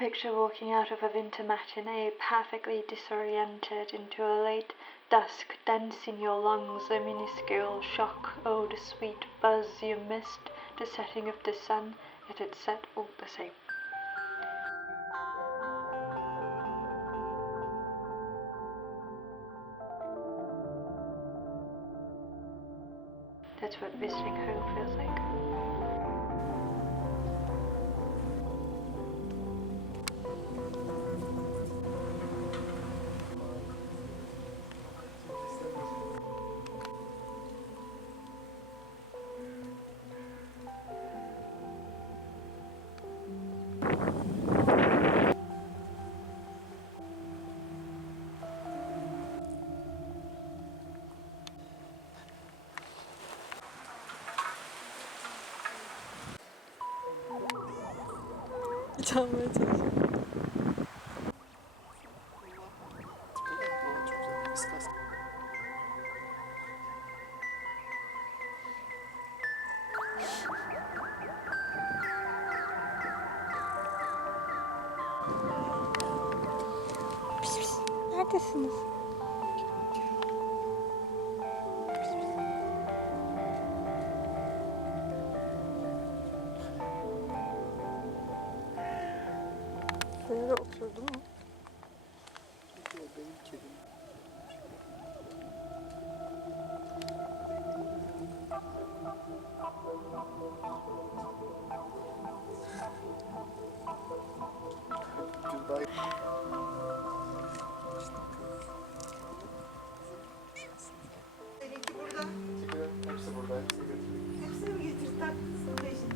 Picture walking out of a winter matinee, perfectly disoriented, into a late dusk, dense in your lungs, a minuscule shock. Oh, the sweet buzz you missed, the setting of the sun, yet it set all the same. That's what visiting home feels like. Çalmaya çalışıyorum. Neredesiniz? Böyle oturdum mu? Benim kedim. Seninki burada. Hepsi burada. Hepsi götürüyor. Hepsini mi getir? Tak. Sana eşit.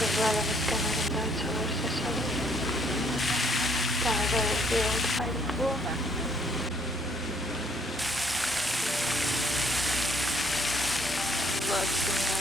Kızlarla muhtemelen çalır ses olur. Daha böyle bir old fighting woman. Baksın ya.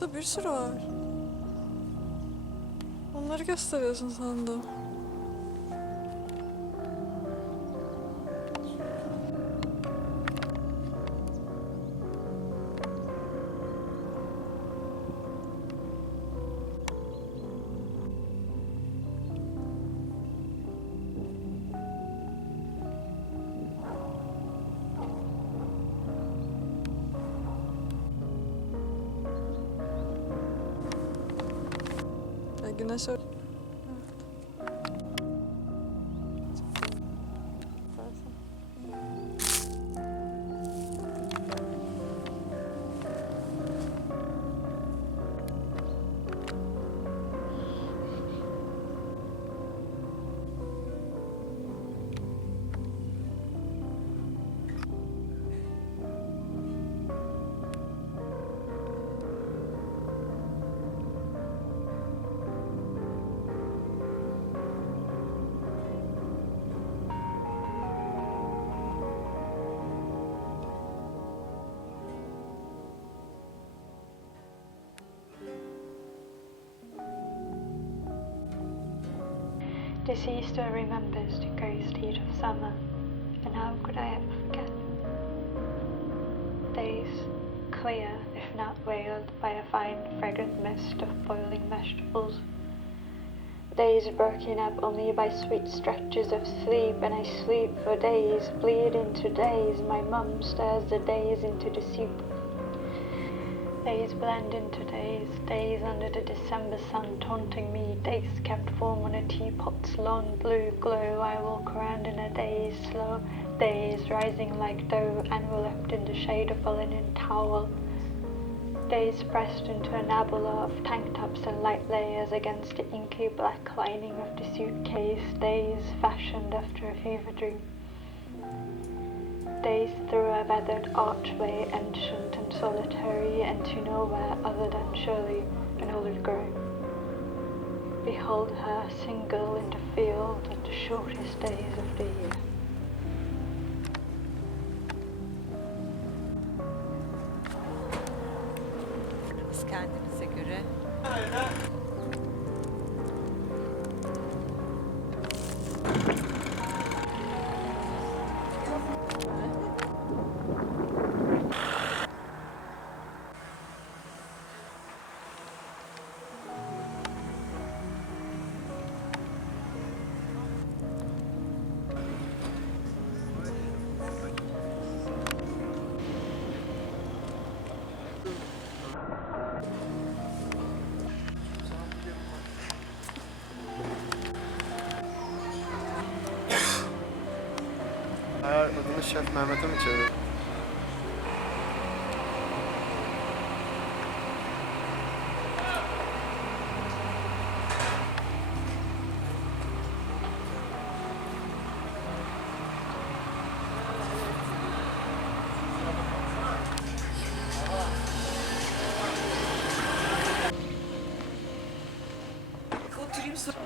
Burada bir sürü var. Onları gösteriyorsun sandım. güneş öyle. The sea still remembers the ghost heat of summer, and how could I ever forget? Days, clear if not veiled by a fine fragrant mist of boiling vegetables. Days broken up only by sweet stretches of sleep, and I sleep for days, bleed into days. My mum stirs the days into the soup. Days blend into days, days under the December sun taunting me, days kept warm on a teapot's long blue glow. I walk around in a daze, slow days rising like dough, enveloped in the shade of a linen towel. Days pressed into a nebula of tank tops and light layers against the inky black lining of the suitcase. Days fashioned after a fever dream. Days through a weathered archway, ancient and solitary, and to nowhere other than surely an old grove. Behold her single in the field at the shortest days of the year. Biz kendimize göre Adını Şef Mehmet'e mi çevirdin? oturayım sonra.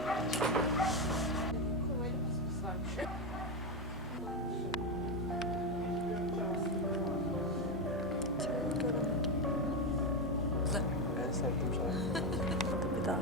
En sevdiğim şarkı. Bir daha.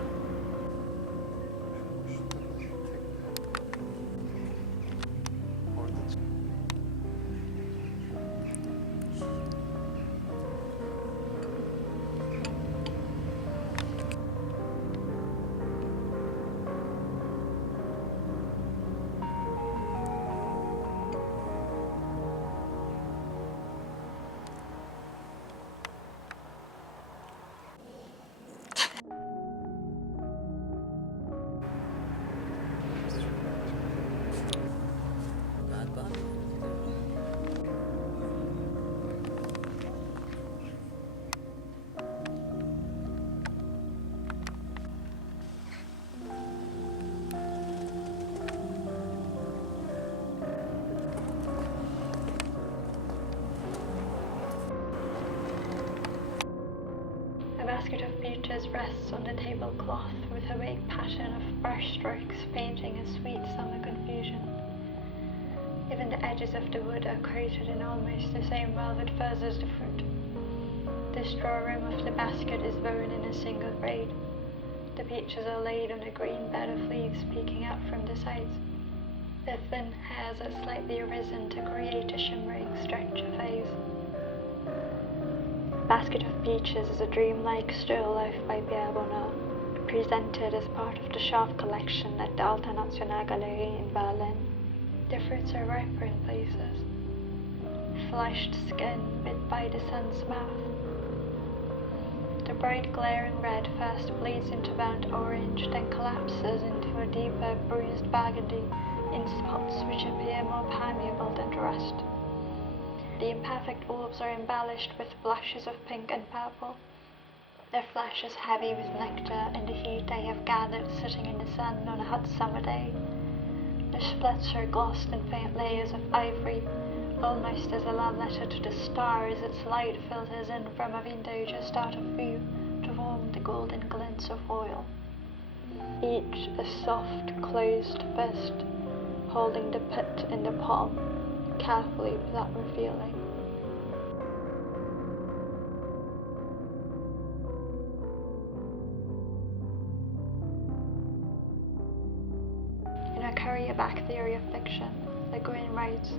Galiba. A basket of peaches rests on the tablecloth with a vague pattern of brush strokes painting a sweet summer confusion. Even the edges of the wood are coated in almost the same velvet fuzz as the fruit. The straw rim of the basket is woven in a single braid. The peaches are laid on a green bed of leaves peeking out from the sides. Their thin hairs are slightly arisen to create a shimmering stretch of haze. Basket of Peaches is a dreamlike still life by Pierre Bonnard, presented as part of the Schaaf collection at the Alte Nationalgalerie in Berlin. The fruits are riper in places, flushed skin bit by the sun's mouth. The bright glaring red first bleeds into burnt orange, then collapses into a deeper bruised burgundy in spots which appear more permeable than the rest. The imperfect orbs are embellished with blushes of pink and purple. Their flesh is heavy with nectar and the heat they have gathered sitting in the sun on a hot summer day. Their splits are glossed in faint layers of ivory, almost as a love letter to the stars. Its light filters in from a window just out of view to warm the golden glints of oil. Each a soft, closed fist, holding the pit in the palm, carefully without revealing. In a career-back theory of fiction, the Guin writes,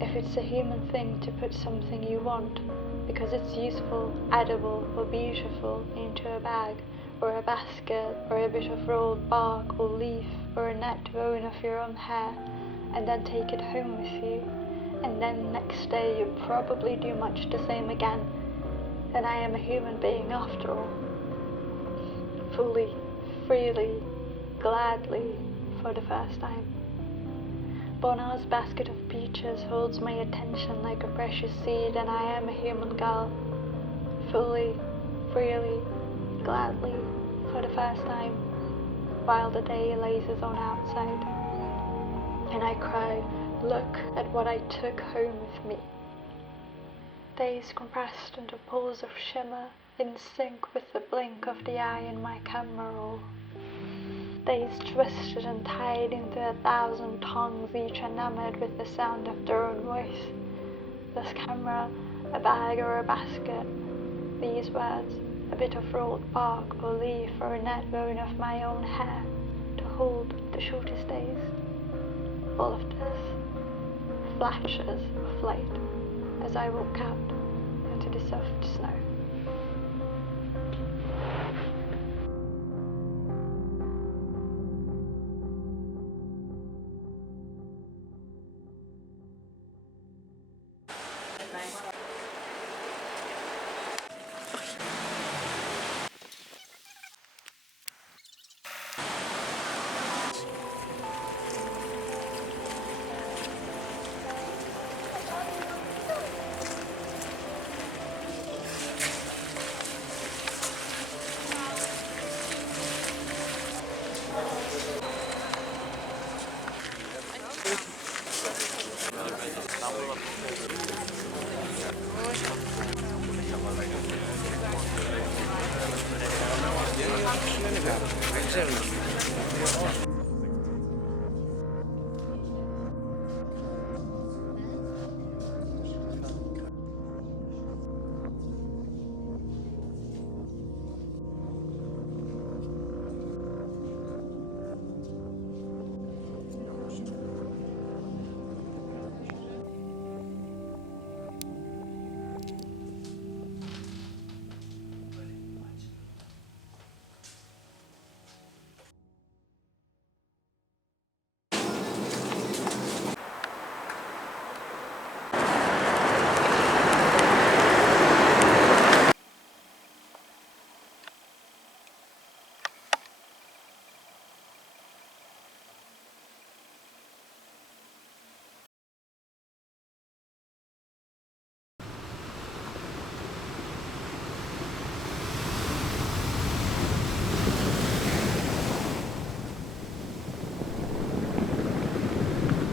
if it's a human thing to put something you want, because it's useful, edible, or beautiful, into a bag, or a basket, or a bit of rolled bark or leaf, or a net woven of your own hair, and then take it home with you, and then next day you probably do much the same again, then I am a human being after all. Fully, freely, gladly, for the first time. Bonnard's basket of peaches holds my attention like a precious seed, and I am a human girl. Fully, freely, gladly, for the first time, while the day lazes on outside. And I cry, look at what I took home with me. Days compressed into pools of shimmer, in sync with the blink of the eye in my camera roll. Days twisted and tied into 1,000 tongues, each enamored with the sound of their own voice. This camera, a bag or a basket, these words, a bit of rolled bark or leaf or a net woven of my own hair, to hold the shortest days. All of this, flashes of light, as I walk out into the soft snow.